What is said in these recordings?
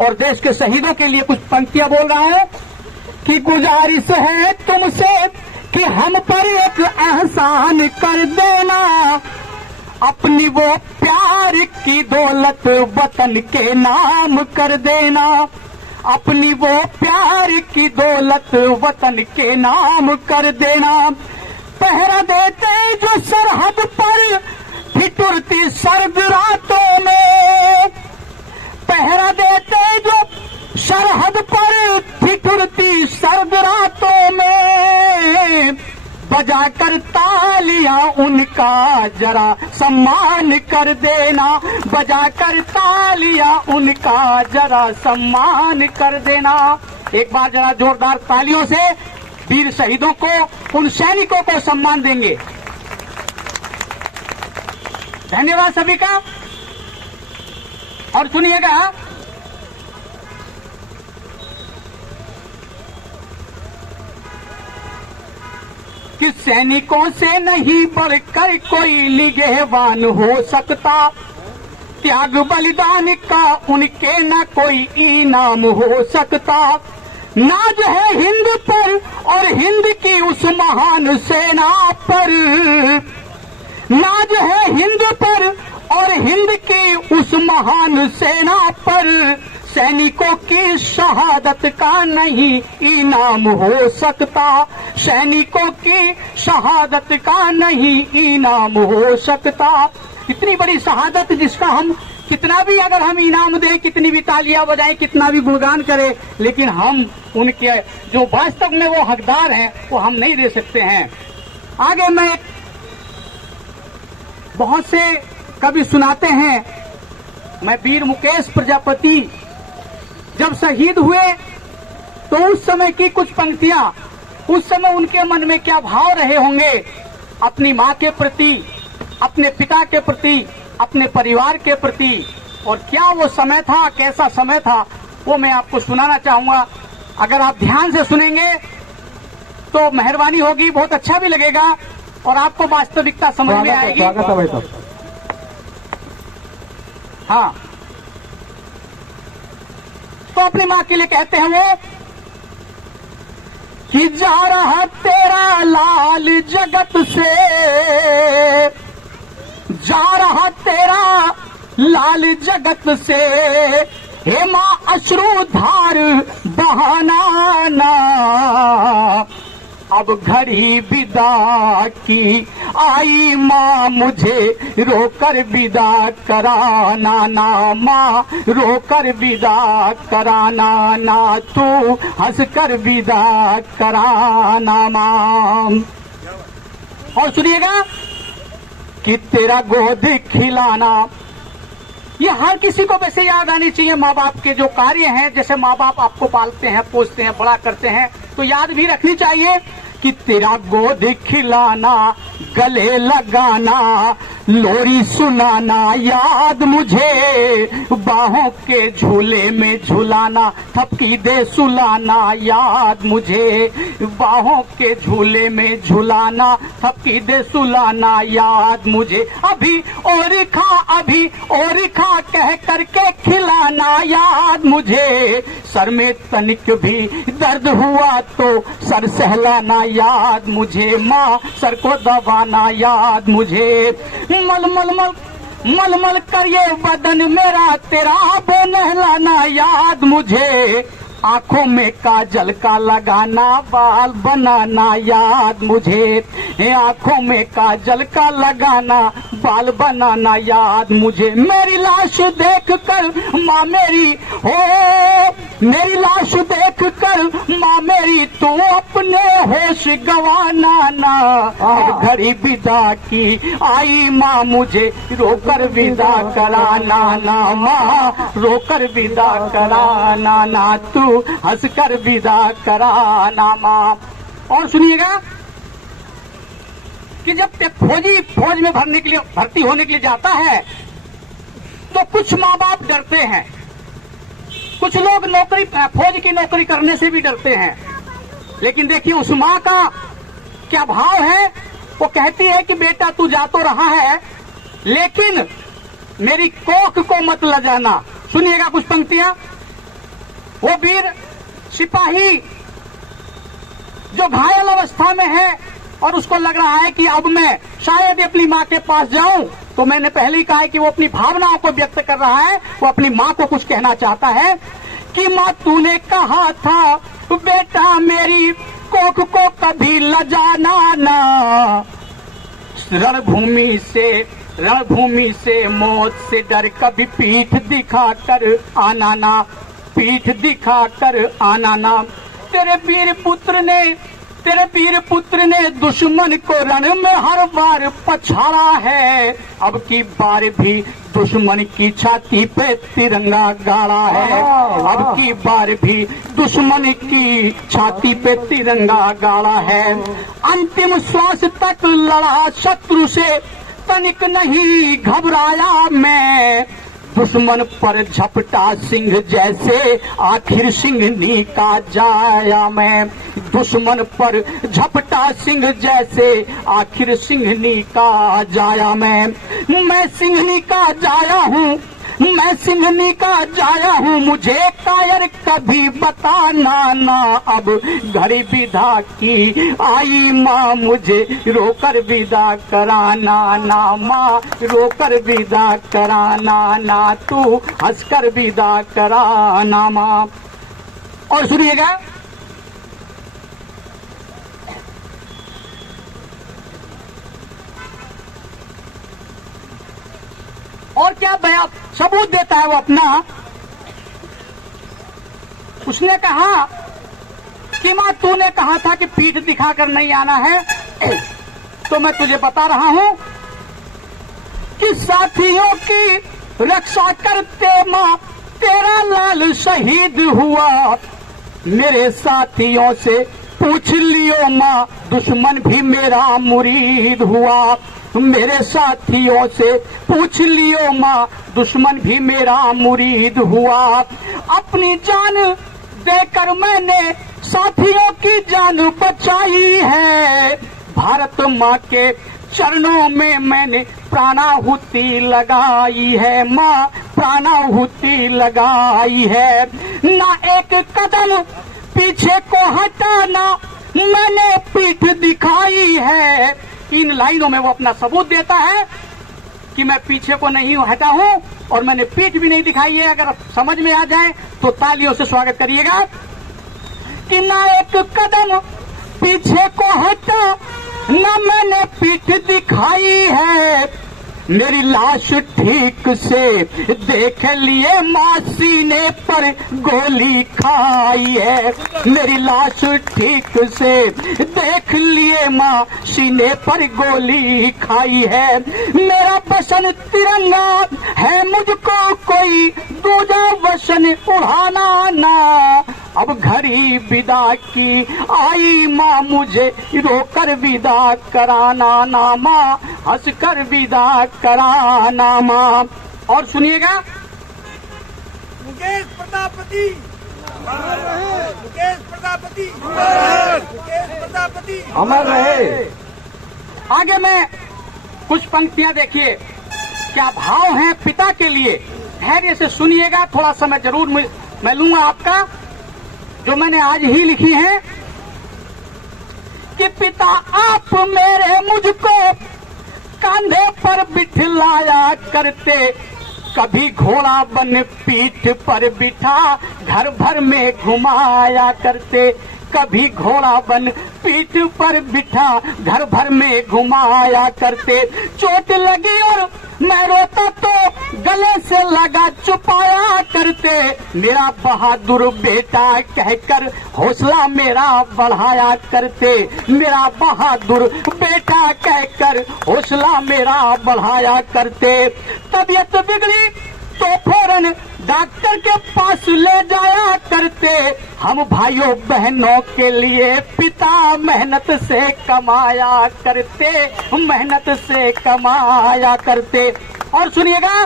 और देश के शहीदों के लिए कुछ पंक्तियां बोल रहा है कि गुजारिश है तुमसे कि हम पर एक एहसान कर देना, अपनी वो प्यार की दौलत वतन के नाम कर देना, अपनी वो प्यार की दौलत वतन के नाम कर देना। पहरा देते जो सरहद पर ठिठुरती सर्द रातों में, पहरा देते जो सरहद पर ठिठुरती सर्द रातों में, बजाकर तालियां उनका जरा सम्मान कर देना, बजाकर तालियां उनका जरा सम्मान कर देना। एक बार जरा जोरदार तालियों से वीर शहीदों को, उन सैनिकों को सम्मान देंगे। धन्यवाद सभी का। और सुनिएगा, कि सैनिकों से नहीं बढ़कर कोई निगहबान हो सकता, त्याग बलिदान का उनके न कोई इनाम हो सकता। नाज है हिंद पर और हिंद की उस महान सेना पर, नाज है हिंद पर और हिंद की उस महान सेना पर, सैनिकों की शहादत का नहीं इनाम हो सकता, सैनिकों की शहादत का नहीं इनाम हो सकता। इतनी बड़ी शहादत जिसका हम कितना भी अगर हम इनाम दें, कितनी भी तालियां बजाएं, कितना भी गुणगान करें, लेकिन हम उनके जो वास्तव में वो हकदार हैं वो हम नहीं दे सकते हैं। आगे मैं बहुत से कवि सुनाते हैं। मैं वीर मुकेश प्रजापति जब शहीद हुए तो उस समय की कुछ पंक्तियां, उस समय उनके मन में क्या भाव रहे होंगे अपनी मां के प्रति, अपने पिता के प्रति, अपने परिवार के प्रति, और क्या वो समय था, कैसा समय था, वो मैं आपको सुनाना चाहूंगा। अगर आप ध्यान से सुनेंगे तो मेहरबानी होगी, बहुत अच्छा भी लगेगा और आपको वास्तविकता समझ में आएगी। स्वागत है भाई साहब। हाँ, तो अपनी मां के लिए कहते हैं वो कि जा रहा तेरा लाल जगत से, जा रहा तेरा लाल जगत से, हे मां अश्रुधार बहाना ना, अब घड़ी विदा की आई मां मुझे रोकर विदा कराना ना, मां रोकर विदा कराना ना, तू हंसकर विदा कराना मां। और सुनिएगा कि तेरा गोद खिलाना, ये हर किसी को वैसे याद आनी चाहिए। माँ बाप के जो कार्य हैं, जैसे माँ बाप आपको पालते हैं, पोसते हैं, बड़ा करते हैं, तो याद भी रखनी चाहिए कि तेरा गोद खिलाना, गले लगाना, लोरी सुनाना, याद मुझे बाहों के झूले में झुलाना, थपकी दे सुलाना, याद मुझे बाहों के झूले में झुलाना, थपकी दे सुलाना, याद मुझे अभी और खा, अभी और खा कह करके खिलाना, याद मुझे सर में तनिक भी दर्द हुआ तो सर सहलाना, याद मुझे माँ सर को दबाना, याद मुझे मल मल मल मल मल कर ये बदन मेरा तेरा वो नहलाना, याद मुझे आंखों में काजल का लगाना, बाल बनाना, याद मुझे आंखों में काजल का लगाना, बाल बनाना, याद मुझे मेरी लाश देख कर माँ मेरी हो, मेरी लाश देख कर माँ मेरी तू अपने होश गवाना ना, अब घड़ी विदा की आई माँ मुझे रोकर विदा कराना ना, माँ रोकर विदा कराना ना, तू हंसकर विदा कराना माँ। और सुनिएगा कि जब फौजी फौज में भर्ती होने के लिए जाता है तो कुछ माँ बाप डरते हैं, कुछ लोग नौकरी फौज की नौकरी करने से भी डरते हैं। लेकिन देखिए उस माँ का क्या भाव है, वो कहती है कि बेटा तू जा तो रहा है लेकिन मेरी कोख को मत लजाना। सुनिएगा कुछ पंक्तियां वो वीर सिपाही जो घायल अवस्था में है और उसको लग रहा है कि अब मैं शायद अपनी माँ के पास जाऊं, तो मैंने पहले ही कहा है कि वो अपनी भावनाओं को व्यक्त कर रहा है, वो अपनी माँ को कुछ कहना चाहता है कि माँ तूने कहा था बेटा मेरी कोख को कभी लजाना ना, रणभूमि से मौत से डर कभी पीठ दिखा कर आना ना, पीठ दिखा कर आना ना। तेरे वीर पुत्र ने दुश्मन को रण में हर बार पछाड़ा है, अब की बार भी दुश्मन की छाती पे तिरंगा गाड़ा है, अब की बार भी दुश्मन की छाती पे तिरंगा गाड़ा है। अंतिम श्वास तक लड़ा शत्रु से, तनिक नहीं घबराया मैं, दुश्मन पर झपटा सिंह जैसे आखिर सिंहनी का जाया मैं, दुश्मन पर झपटा सिंह जैसे आखिर सिंहनी का जाया मैं सिंहनी का जाया हूँ, मैं सिंहनी का जाया हूँ, मुझे कायर कभी बताना ना, अब घड़ी विदा की आई माँ मुझे रोकर विदा कराना ना, माँ रोकर विदा कराना ना, तू हंसकर विदा कराना माँ। और सुनिएगा, और क्या बयान सबूत देता है वो अपना। उसने कहा कि माँ तूने कहा था कि पीठ दिखाकर नहीं आना है, तो मैं तुझे बता रहा हूं कि साथियों की रक्षा करते माँ तेरा लाल शहीद हुआ, मेरे साथियों से पूछ लियो माँ दुश्मन भी मेरा मुरीद हुआ, मेरे साथियों से पूछ लियो माँ दुश्मन भी मेरा मुरीद हुआ, अपनी जान देकर मैंने साथियों की जान बचाई है, भारत माँ के चरणों में मैंने प्राणाहुति लगाई है, माँ प्राणाहुति लगाई है, ना एक कदम पीछे को हटाना मैंने पीठ दिखाई है। इन लाइनों में वो अपना सबूत देता है कि मैं पीछे को नहीं हटा हूं और मैंने पीठ भी नहीं दिखाई है। अगर समझ में आ जाए तो तालियों से स्वागत करिएगा कि ना एक कदम पीछे को हटा, ना मैंने पीठ दिखाई है, मेरी लाश ठीक से देख लिए माँ सीने पर गोली खाई है, मेरी लाश ठीक से देख लिए माँ सीने पर गोली खाई है, मेरा वसन तिरंगा है मुझको कोई दूजा वसन उड़ाना ना, अब घड़ी विदा की आई माँ मुझे रोकर विदा कराना ना, माँ हंसकर विदा कराना माँ। और सुनिएगा, मुकेश प्रजापति, मुकेश प्रजापति, मुकेश प्रजापति अमर रहे। आगे में कुछ पंक्तियां देखिए, क्या भाव हैं पिता के लिए। धैर्य से सुनिएगा, थोड़ा समय जरूर मैं लूंगा आपका, जो मैंने आज ही लिखी है कि पिता आप मेरे मुझको कांधे पर बिठलाया करते, कभी घोड़ा बन पीठ पर बिठा घर भर में घुमाया करते, कभी घोड़ा बन पीठ पर बिठा घर भर में घुमाया करते, चोट लगी और मैं रोता तो गले से लगा छुपाया करते, मेरा बहादुर बेटा कहकर हौसला मेरा बढ़ाया करते, मेरा बहादुर बेटा कहकर हौसला मेरा बढ़ाया करते, तबीयत बिगड़ी तो फौरन डॉक्टर के पास ले जाया करते, हम भाइयों बहनों के लिए पिता मेहनत से कमाया करते, मेहनत से कमाया करते। और सुनिएगा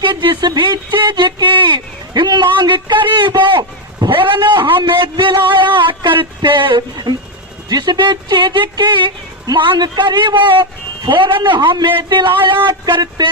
कि जिस भी चीज की मांग करी वो फौरन हमें दिलाया करते, जिस भी चीज की मांग करी वो फोरन हमें दिलाया करते,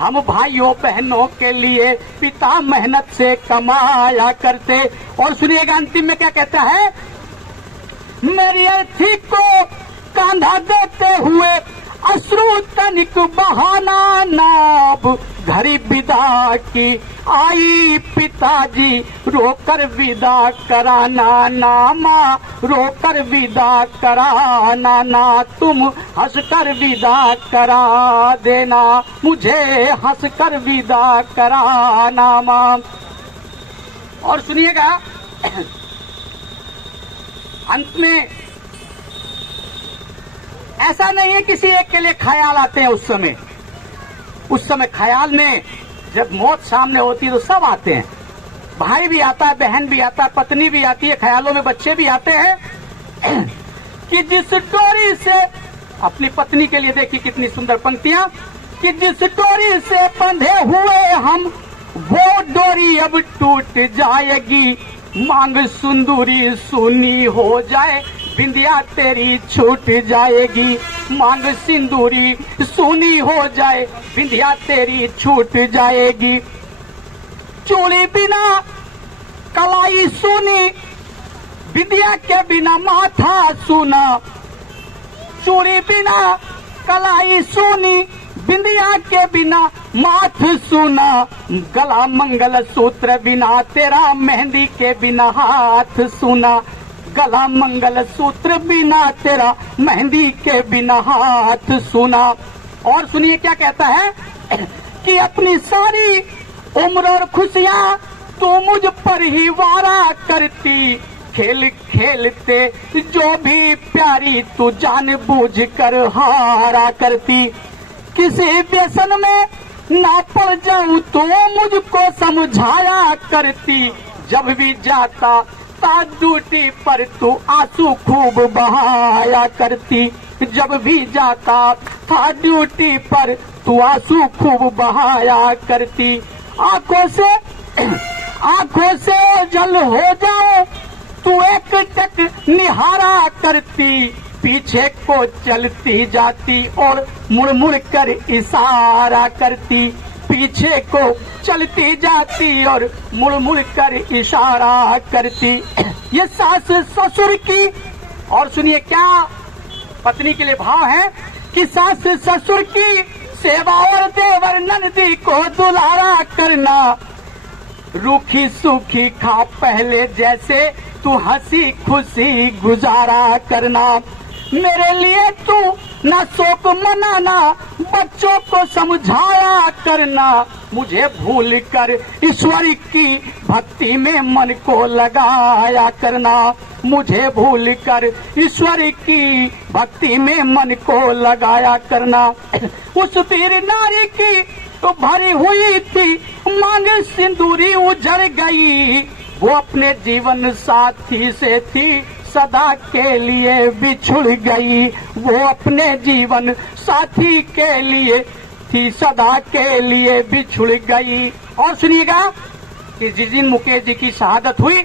हम भाइयों बहनों के लिए पिता मेहनत से कमाया करते। और सुनिएगा अंतिम में क्या कहता है, मेरी अर्थी को कांधा देते हुए अश्रु तनिक बहाना, नाब घड़ी विदा की आई पिताजी रोकर विदा कराना, नामा रोकर विदा कराना, ना तुम हंसकर विदा करा देना, मुझे हंसकर विदा कराना मां। और सुनिएगा अंत में ऐसा नहीं है किसी एक के लिए ख्याल आते हैं उस समय ख्याल में जब मौत सामने होती है तो सब आते हैं, भाई भी आता है, बहन भी आता है, पत्नी भी आती है, ख्यालों में बच्चे भी आते हैं कि जिस डोरी से, अपनी पत्नी के लिए देखिए कितनी सुंदर पंक्तियां, कि जिस डोरी से बंधे हुए हम वो डोरी अब टूट जाएगी, मांग सुंदरी सुनी हो जाए बिंदिया तेरी छूट जाएगी, मांग सिंदूरी सुनी हो जाए बिंदिया तेरी छूट जाएगी, चूड़ी बिना कलाई सुनी बिंदिया के बिना माथा सुना, चूड़ी बिना कलाई सुनी बिंदिया के बिना माथ सुना, गला मंगल सूत्र बिना तेरा मेहंदी के बिना हाथ सुना, गला मंगल सूत्र बिना तेरा मेहंदी के बिना हाथ सुना। और सुनिए क्या कहता है कि अपनी सारी उम्र और खुशियां तू मुझ पर ही वारा करती, खेल खेलते जो भी प्यारी तू जानबूझ कर हारा करती, किसी व्यसन में ना पड़ जाऊं तो मुझको समझाया करती, जब भी जाता था ड्यूटी पर तू आंसू खूब बहाया करती, जब भी जाता था ड्यूटी पर तू आंसू खूब बहाया करती, आंखों से ओझल हो जाए तू एक टक निहारा करती, पीछे को चलती जाती और मुड़ मुड़ कर इशारा करती, पीछे को चलती जाती और मुड़ मुड़ कर इशारा करती। ये सास ससुर की, और सुनिए क्या पत्नी के लिए भाव है कि सास ससुर की सेवा और देवर नंदी को दुलारा करना, रूखी सूखी खा पहले जैसे तू हंसी खुशी गुजारा करना, मेरे लिए तू ना शोक मनाना बच्चों को समझाया करना, मुझे भूल कर ईश्वर की भक्ति में मन को लगाया करना, मुझे भूल कर ईश्वर की भक्ति में मन को लगाया करना। उस वीर नारी की तो भरी हुई थी मांग सिंदूरी उजड़ गई, वो अपने जीवन साथी से थी सदा के लिए बिछुड़ गई, वो अपने जीवन साथी के लिए थी सदा के लिए बिछुड़ गई। और सुनिएगा कि जिस दिन मुकेश जी की शहादत हुई,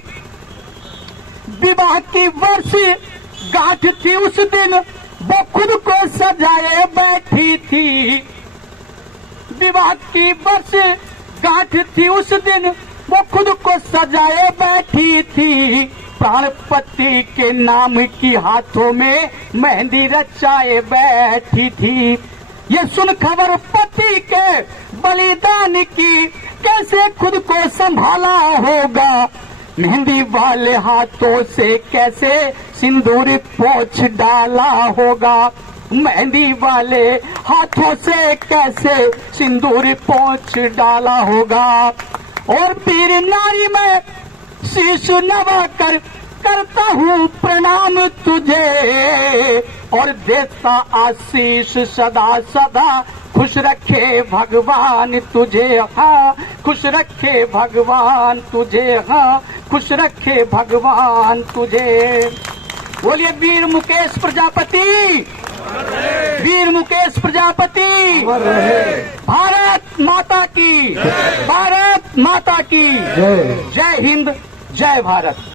विवाह की वर्ष गांठ थी उस दिन वो खुद को सजाए बैठी थी, विवाह की वर्ष गांठ थी उस दिन वो खुद को सजाए बैठी थी, प्राणपति के नाम की हाथों में मेहंदी रचाए बैठी थी, ये सुन खबर पति के बलिदान की कैसे खुद को संभाला होगा, मेहंदी वाले हाथों से कैसे सिंदूर पोंछ डाला होगा, मेहंदी वाले हाथों से कैसे सिंदूर पोंछ डाला होगा। और वीर नारी में शीश नवा कर करता हूँ प्रणाम तुझे, और देता आशीष सदा सदा खुश रखे भगवान तुझे, हाँ खुश रखे भगवान तुझे, हाँ खुश रखे भगवान तुझे। बोलिए वीर मुकेश प्रजापति, वीर मुकेश प्रजापति, भारत माता की, भारत माता की जय हिंद, जय भारत।